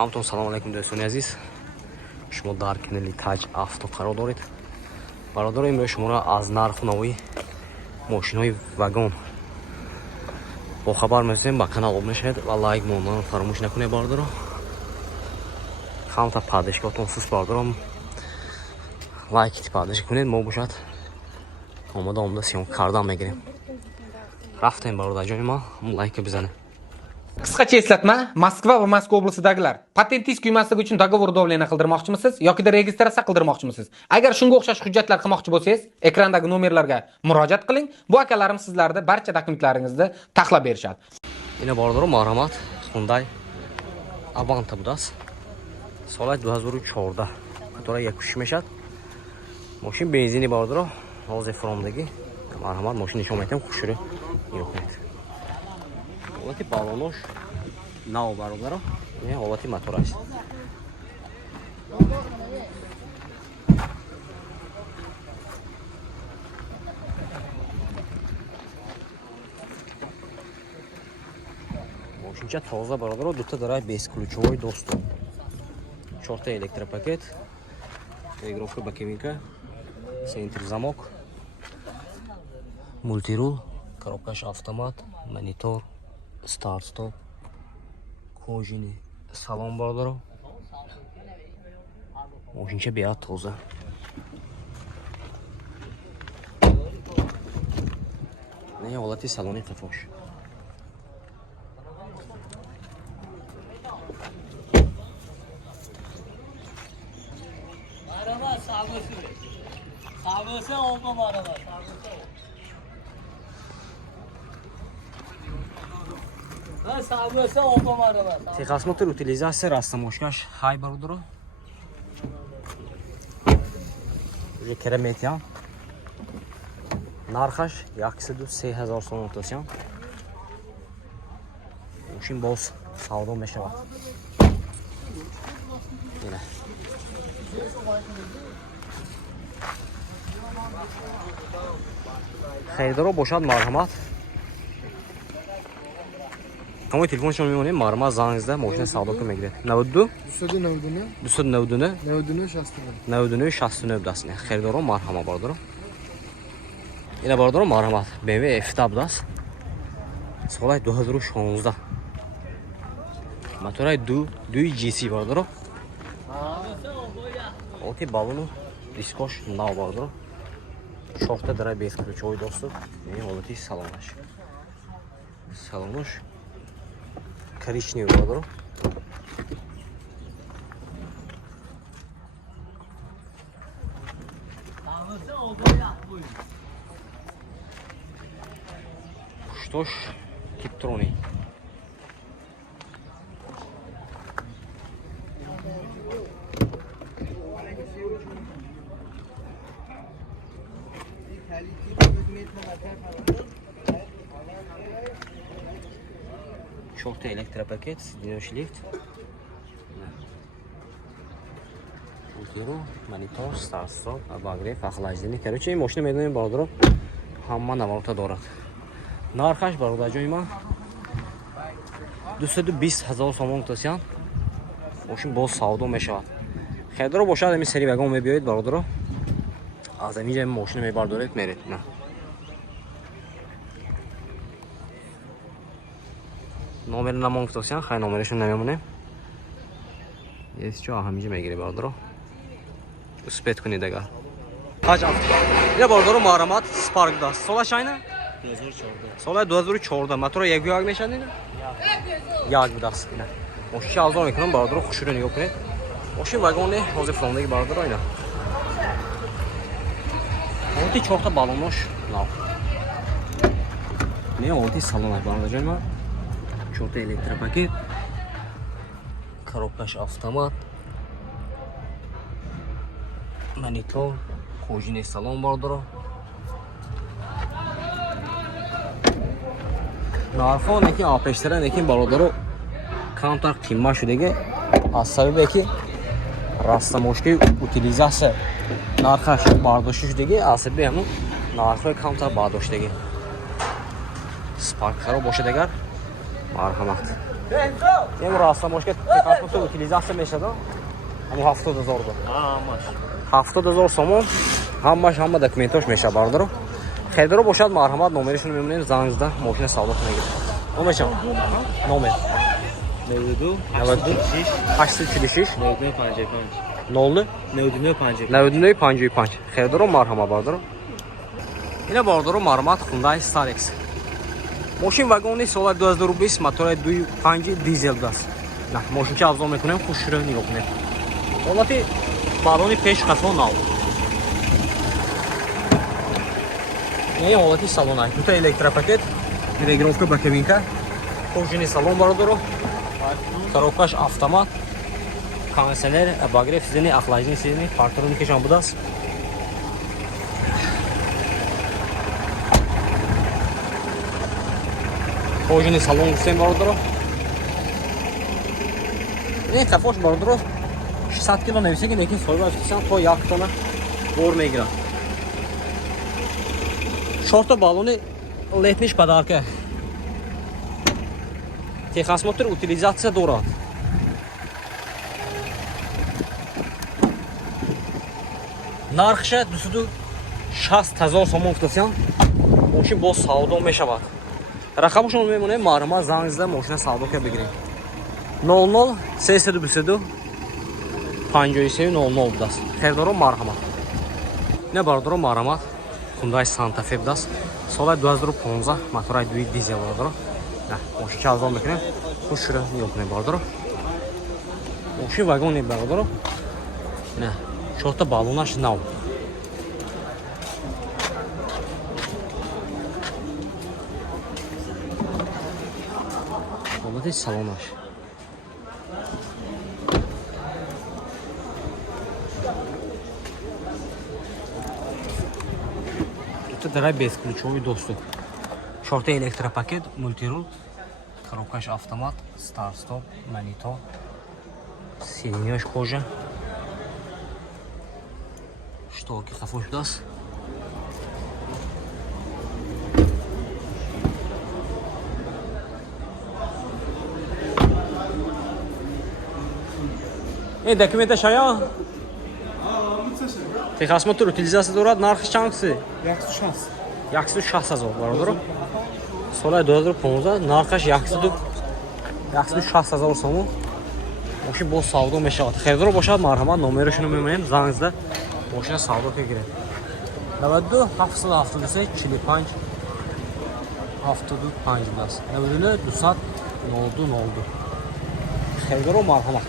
همتون سلام علیکم دوستان عزیز. شما در کانال تاج авто قرار دارید. برادر امروز شما را از نرخ نوی ماشین‌های واگن با خبر می‌کنیم. با کانال عضو شید و لایک مونو فراموش نکنید برادر. همتا پادشگاهتون سوس برادرم لایک پادش کنید. ما باشد اومده سیام کردم میگیریم. رفتیم برادر جان ما لایک بزنید. Qisqacha eslatma, Moskva va Moskva oblasidagilar patentingiz kuymasligi uchun dogovor davleniya qildirmoqchimisiz yoki registratsiya qildirmoqchimisiz? Agar shunga o'xshash hujjatlar qilmoqchi bo'lsangiz, ekrandagi nomerlarga murojaat qiling. Bu akalarim sizlarga barcha dokumentlaringizni taxlab berishadi. Ina bordoro marhamat Hyundai Avanta budas. Solat 2014, которая якуш мешад. Машин бензини бordoro, hozir fromdagi. Marhamat mashina nishon aytdim, xushuri yo'q. Holati balonosh nav barodaro, ne holati motor است. Машинча тоза barodaro, дута дара бесключовой доступ. 4 электропакет, игровка бакемика, центр замок, мультирул, коробкаш автомат, монитор, старт-стоп, кожаный салон barodaro. Машинча беа тоза. Не холати салони қифош. Sabısı olmam araba. Sabısı olmam araba. Техосмотр утилизация растаможкаш хай barodaro. Уже кераметян. Нархаш 130,000 сом отасян. Машин боз савдо мешавад. Ина. خریدارا باشد مرحمت. همون تلفنشون میمونه مرحمت زنگ زده ماشین سودا کنه میگیره. 92 299 99 69 دست نه. خریدارا مرحمت باردارم. اینا باردارم مرحمت. BMW F Tab دست. سال 2016. موتور 2 GC باردارم. اوکی بالونو دیسکوش ناو باردارم. Şofta dara bezключовой доступ. Ne olati salonаш. Salonаш коричневый barodaro. Что ж, Tiptronic. Шорты электропакет, сиденье лифт. Монитор, старт-стоп, обогрев, охлаждение. Короче, машина медленная barodaro. Hamma navarota дорад. Нархаш barodar joy man 220,000 сомон тасян. Машин боз савдо мешавад. Хайдаро бошад ами сери вагон мебиёед barodaro. Аз амиҷа машина мебардоред меред. На. номер намонг тосян, хай номершон намемоне. Есчо ҳамиҷа мегире barodaro. Успет кунед агар. Ҳаҷ авто. Ина barodaro марҳамат Spark даст. Солаш айна? 2014. Соли 2014. Мотор як як мешад ина? Як будаст ина. Мошин алзон мекунам barodaro, хушуро нигоҳ кунед. Мошин вагоне ҳозир флондаги barodaro ина. Олти чорта балонош нав. Не олти салонаш barodar ҷон ма. 4 электропакет. Коробкаш автомат. Монитор, кожаный салон barodaro. Нархо неки апештара неки barodaro камтар қимма шудага аз сабабе ки растаможки утилизация нархаш бардошта шудага аз сабаби ҳамун нархои камтар бардоштаги Spark харо бошад агар марҳамат. Temu rasta moshka texasmotor utilizatsiya meshada. Ama 70,000 da. Ha, maş. 70,000 somon. Hamma dokumentash mesha bardiro. Xaydaro boshad marhamat nomerishini me'murning zangizda mashina savdo qilinadi. Nomer nomer Nevdu. 846 Nevdu panjekon. 0 Nevdu panjekon. 9955. Xaydaro marhamat bardiro. Ina bardiro marhamat Hyundai Starex. Moshin vagoni sola 2020 motori 2.5 dizel даст. На, мошинча авзор мекунем, хушро нигоҳ кунем. Ҳолати балони пеш қафо нав. Ин ҳолати салона. Тута электропакет, регулировка ба кабинка, пружини салон бародаро, коробкаш автомат, кондиционер, обогрев сидени, охлаждение сидени, парктроникашон будааст. Пружини салон густем бародаро. این کفاش باردرو 600 کیلو نویسه که لیکن سوی باید کسان تو یک تانه بور میگیرن 4 تا балони летниш подарка. Техосмотр утилизация дорад. Нархша 260,000 сомон гуфтасиян. Мошин бо савдо мешавад. Рақамшон мемоне марҳамат зангизда мошина савдо ка бигирем. 00 322 53 00 будааст. Хердоро марҳамат. Ина бародаро марҳамат Hyundai Santa Fe будааст. Соли 2015 мотори 2 дизел бародаро. На, мошин чавзон мекунем. Хушро мекунем бародаро. Мошин вагони бародаро. На, 4 та балонаш нав. Ҳолати салонаш. Это дорогой бесключевой доступ. Шорты электропакет, мультирул, коробкаш автомат, старт-стоп, монитор, сиденьёш кожа, штолки хафош даст. Документа шая? Техосмотр утилизация дорад, нархи чандси? 160,000 бародаро. Соли 2015 нархаш 160,000 сомон. Мошин бо савдо мешавад. Хердоро бошад марҳамат номерашоно мемонем зангизда мошина савдо кагирем. 92 773 45 75 будааст. 99 200 02 02. Хердоро марҳамат.